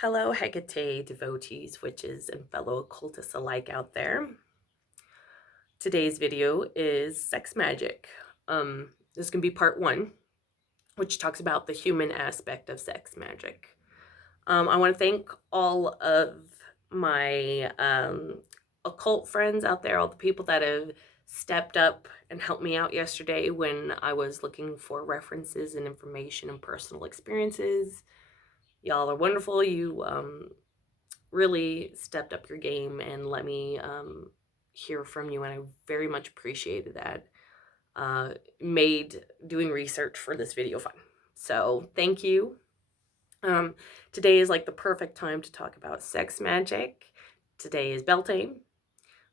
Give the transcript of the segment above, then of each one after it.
Hello, Hecate devotees, witches, and fellow occultists alike out there. Today's video is sex magic. This can be part one, which talks about the human aspect of sex magic. I want to thank all of my occult friends out there, all the people that have stepped up and helped me out yesterday when I was looking for references and information and personal experiences. Y'all are wonderful. You really stepped up your game and let me hear from you, and I very much appreciated that. Made doing research for this video fun. So thank you. Today is like the perfect time to talk about sex magic. Today is Beltane,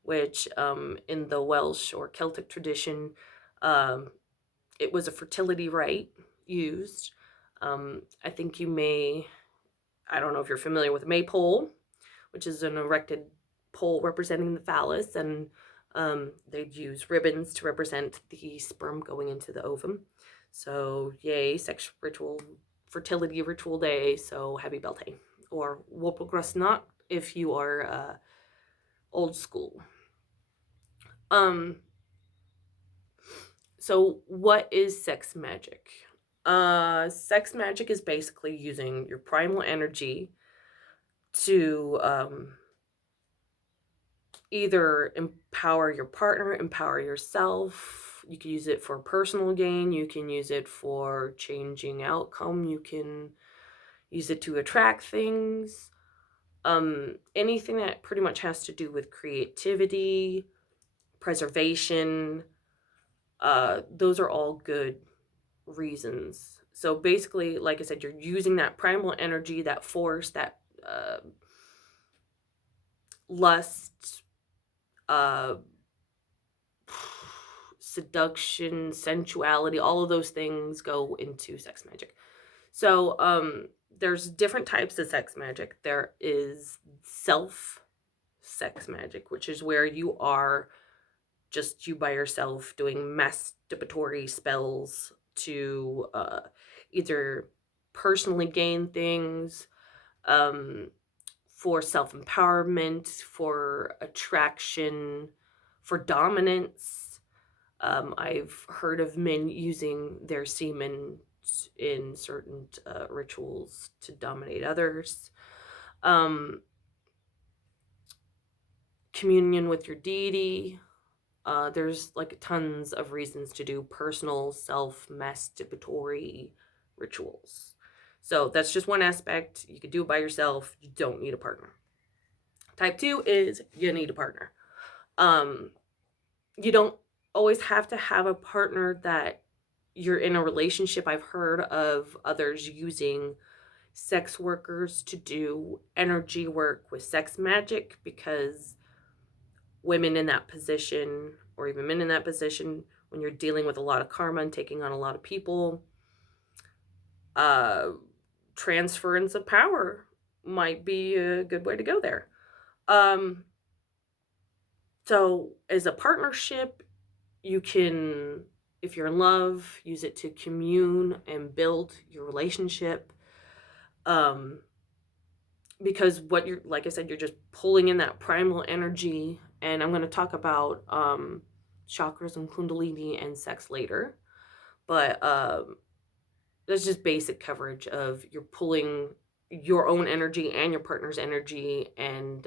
which in the Welsh or Celtic tradition, um, it was a fertility rite used. I think I don't know if you're familiar with maypole, which is an erected pole representing the phallus, and they'd use ribbons to represent the sperm going into the ovum. So, yay, sex ritual, fertility ritual day. So, happy Beltane. Or Wopelgrasnat if you are old school. So, what is sex magic? Sex magic is basically using your primal energy to either empower your partner, empower yourself. You can use it for personal gain. You can use it for changing outcome. You can use it to attract things. Anything that pretty much has to do with creativity, preservation. Those are all good reasons. So basically, like I said, you're using that primal energy, that force, that lust, seduction, sensuality, all of those things go into sex magic. So there's different types of sex magic. There is self sex magic, which is where you are just you by yourself doing masturbatory spells to either personally gain things, for self-empowerment, for attraction, for dominance. I've heard of men using their semen in certain rituals to dominate others. Communion with your deity. There's like tons of reasons to do personal self-masturbatory rituals. So that's just one aspect. You could do it by yourself. You don't need a partner. Type 2 is you need a partner. You don't always have to have a partner that you're in a relationship. I've heard of others using sex workers to do energy work with sex magic because women in that position, or even men in that position, when you're dealing with a lot of karma and taking on a lot of people, transference of power might be a good way to go there. So as a partnership, you can, if you're in love, use it to commune and build your relationship. Because what you're, like I said, you're just pulling in that primal energy. And I'm going to talk about chakras and Kundalini and sex later. But that's just basic coverage of you're pulling your own energy and your partner's energy. And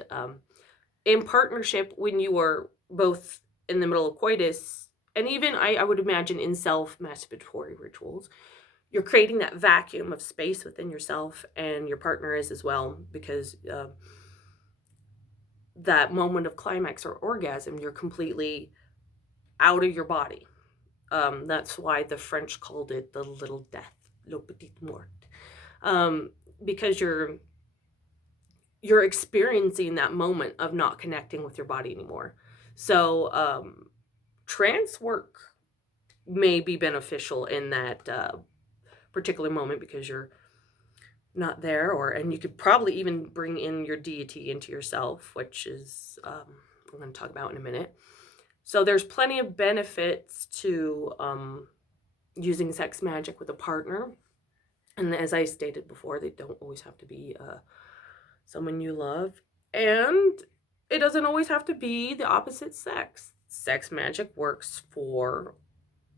in partnership, when you are both in the middle of coitus, and even I would imagine in self-masturbatory rituals, you're creating that vacuum of space within yourself, and your partner is as well, because that moment of climax or orgasm, you're completely out of your body. That's why the French called it the little death, le petit mort, because you're experiencing that moment of not connecting with your body anymore. So trance work may be beneficial in that particular moment because you're not there, and you could probably even bring in your deity into yourself, which is I'm going to talk about in a minute. So there's plenty of benefits to using sex magic with a partner, and as I stated before, they don't always have to be someone you love, and it doesn't always have to be the opposite sex. Sex magic works for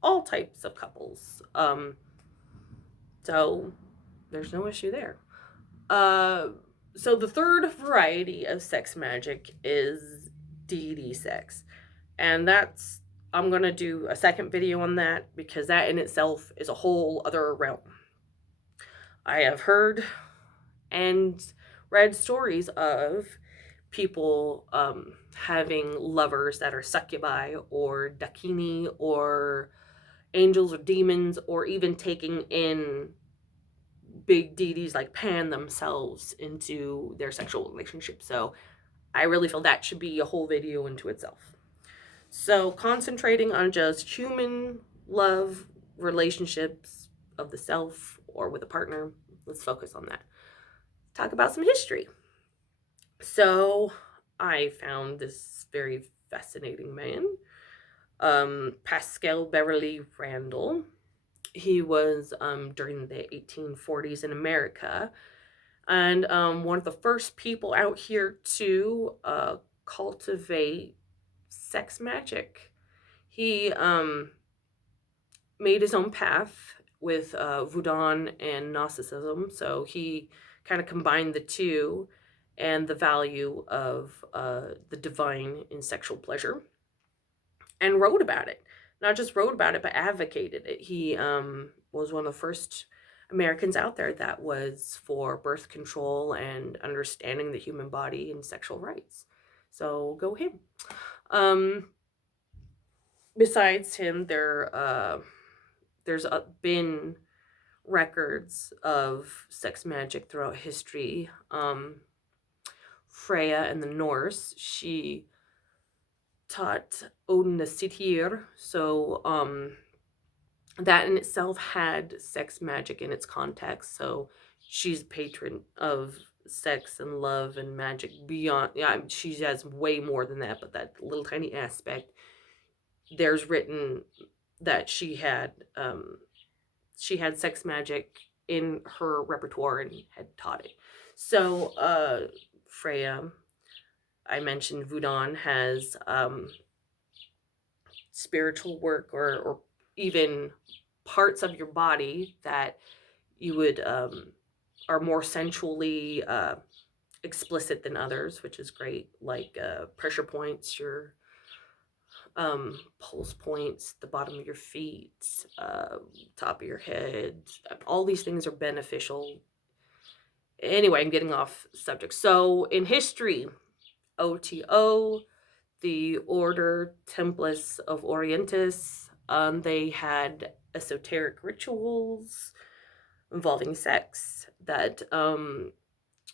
all types of couples. So there's no issue there. Uh, so the third variety of sex magic is deity sex. And that's, I'm going to do a second video on that because that in itself is a whole other realm. I have heard and read stories of people having lovers that are succubi or dakini or angels or demons, or even taking in big deities like Pan themselves into their sexual relationship. So I really feel that should be a whole video into itself. So concentrating on just human love relationships of the self or with a partner, let's focus on that. Talk about some history. So I found this very fascinating man, Pascal Beverly Randall. He was during the 1840s in America, and one of the first people out here to cultivate sex magic. He made his own path with Voodoo and Gnosticism, so he kind of combined the two and the value of the divine in sexual pleasure, and wrote about it. Not just wrote about it, but advocated it. He was one of the first Americans out there that was for birth control and understanding the human body and sexual rights. So go him. Besides him, there's been records of sex magic throughout history. Freya in the Norse, she taught Odin the Sityr, so that in itself had sex magic in its context. So she's a patron of sex and love and magic beyond. Yeah, she has way more than that, but that little tiny aspect, there's written that she had sex magic in her repertoire and had taught it. So Freya, I mentioned Voodoo, has spiritual work or even parts of your body that you would are more sensually explicit than others, which is great, like pressure points, your pulse points, the bottom of your feet, top of your head. All these things are beneficial. Anyway, I'm getting off subject. So in history, OTO, the Order Templis of Orientis, they had esoteric rituals involving sex that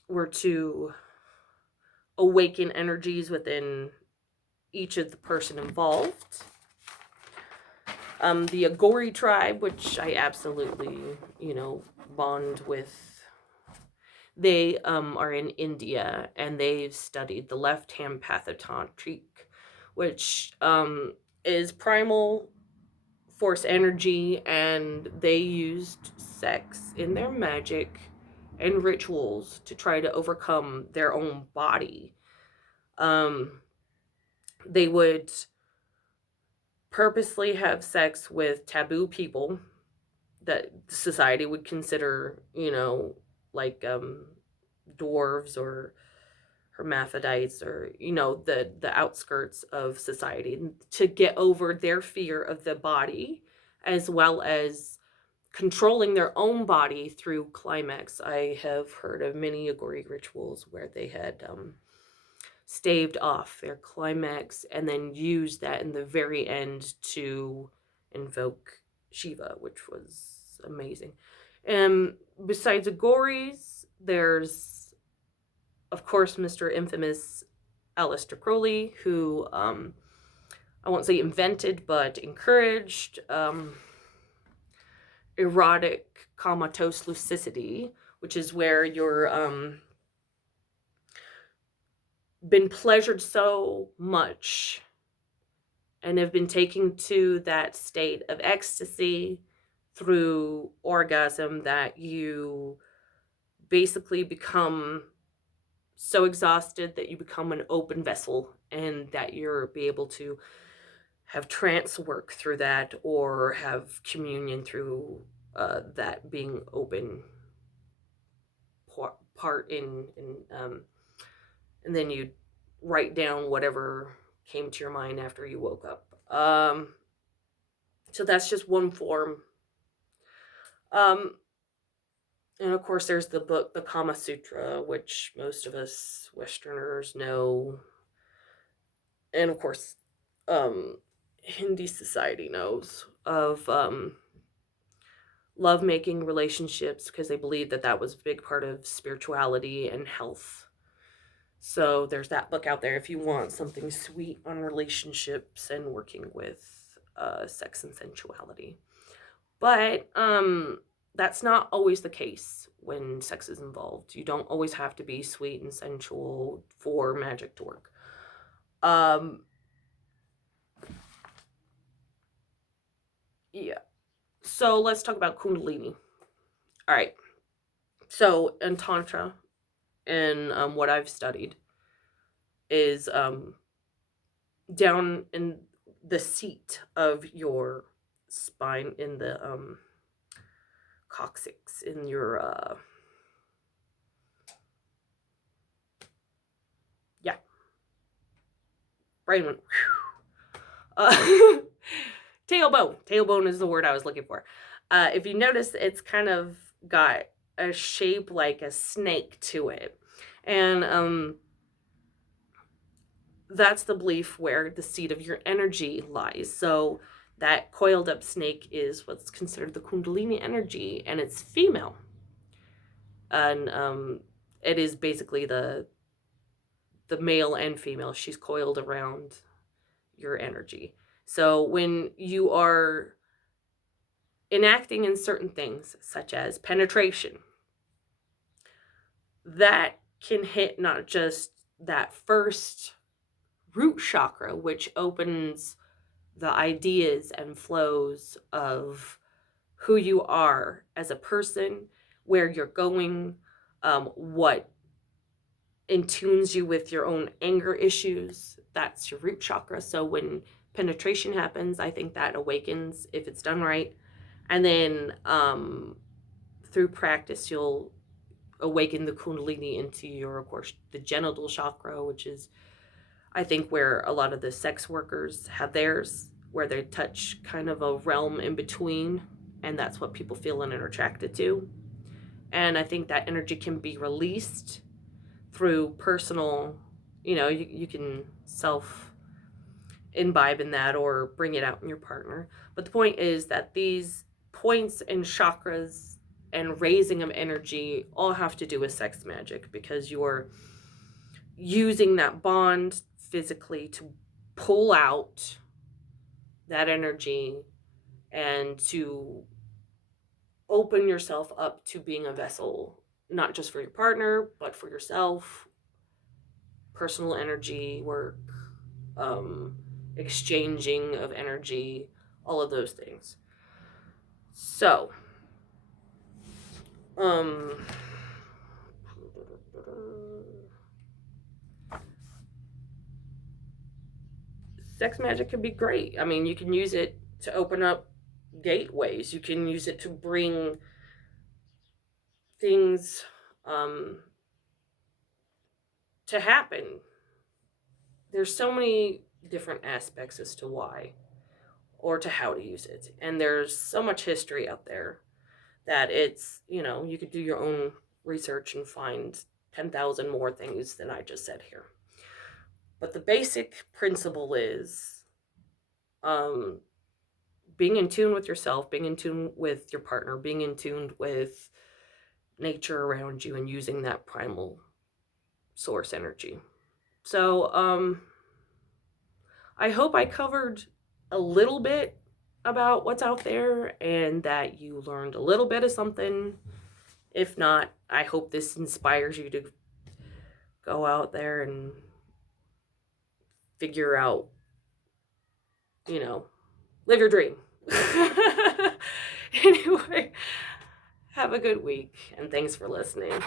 were to awaken energies within each of the person involved. The Agori tribe, which I absolutely, bond with, they are in India, and they've studied the left-hand path of tantric, which is primal force energy, and they used sex in their magic and rituals to try to overcome their own body. They would purposely have sex with taboo people that society would consider, like dwarves or hermaphrodites, or the outskirts of society, to get over their fear of the body, as well as controlling their own body through climax. I have heard of many Agori rituals where they had staved off their climax and then used that in the very end to invoke Shiva, which was amazing. Besides Agoris, there's, of course, Mr. Infamous Aleister Crowley, who I won't say invented, but encouraged erotic comatose lucidity, which is where you're been pleasured so much and have been taken to that state of ecstasy through orgasm that you basically become so exhausted that you become an open vessel, and that you're be able to have trance work through that, or have communion through that being open part and then you write down whatever came to your mind after you woke up. So that's just one form. And of course, there's the book, the Kama Sutra, which most of us Westerners know. And of course, Hindi society knows of love-making relationships, because they believe that that was a big part of spirituality and health. So there's that book out there if you want something sweet on relationships and working with sex and sensuality. But that's not always the case when sex is involved. You don't always have to be sweet and sensual for magic to work. Yeah. So let's talk about Kundalini. All right. So in Tantra, and what I've studied is down in the seat of your spine, in the coccyx, in your yeah, brain went tailbone is the word I was looking for. If you notice, it's kind of got a shape like a snake to it, and that's the belief where the seat of your energy lies. So that coiled up snake is what's considered the Kundalini energy, and it's female. And it is basically the male and female. She's coiled around your energy. So when you are enacting in certain things, such as penetration, that can hit not just that first root chakra, which opens the ideas and flows of who you are as a person, where you're going, what intunes you with your own anger issues. That's your root chakra. So when penetration happens, I think that awakens if it's done right. And then through practice, you'll awaken the Kundalini into your, of course, the genital chakra, which is, I think, where a lot of the sex workers have theirs, where they touch kind of a realm in between, and that's what people feel and are attracted to. And I think that energy can be released through personal, you can self imbibe in that or bring it out in your partner. But the point is that these points and chakras and raising of energy all have to do with sex magic, because you're using that bond physically to pull out that energy and to open yourself up to being a vessel, not just for your partner, but for yourself, personal energy work, exchanging of energy, all of those things. So, sex magic can be great. I mean, you can use it to open up gateways. You can use it to bring things to happen. There's so many different aspects as to why or to how to use it. And there's so much history out there that it's, you could do your own research and find 10,000 more things than I just said here. But the basic principle is being in tune with yourself, being in tune with your partner, being in tune with nature around you, and using that primal source energy. So I hope I covered a little bit about what's out there and that you learned a little bit of something. If not, I hope this inspires you to go out there and figure out, live your dream. Anyway, have a good week, and thanks for listening.